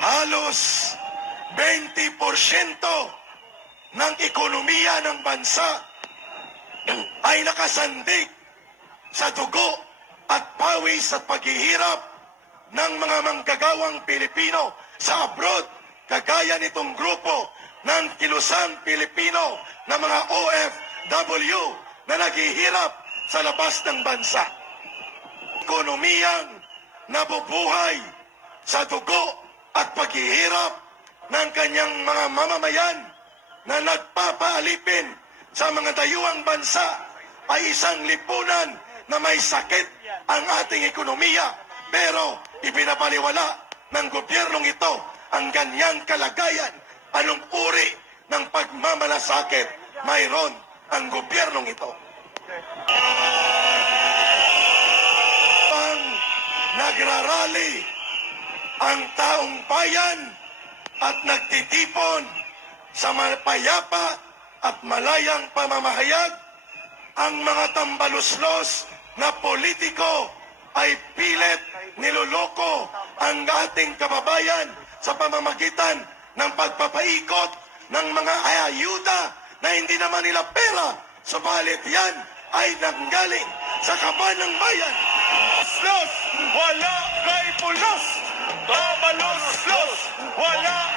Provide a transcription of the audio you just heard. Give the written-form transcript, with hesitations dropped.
halos 20% ng ekonomiya ng bansa ay nakasandig sa dugo at pawis at paghihirap ng mga manggagawang Pilipino sa abroad, kagaya nitong grupo ng kilusang Pilipino na mga OFW na naghihirap sa labas ng bansa. Ekonomiyang nabubuhay sa dugo at paghihirap ng kanyang mga mamamayan na nagpapaalipin sa mga dayuhang bansa ay isang lipunan na may sakit ang ating ekonomiya, pero ipinapaliwala ng gobyernong ito ang ganyang kalagayan. Anong uri ng pagmamalasakit mayroon ang gobyernong ito? Pang nagrarally ang taong bayan at nagtitipon sa mapayapa at malayang pamamahayag, ang mga tambaluslos na politiko ay pilit niloloko ang ating kababayan sa pamamagitan ng pagpapaikot ng mga ayuda na hindi naman nila pera, subalit yan ay nanggaling sa kaban ng bayan. Los, wala kay pulos. Tabalos, wala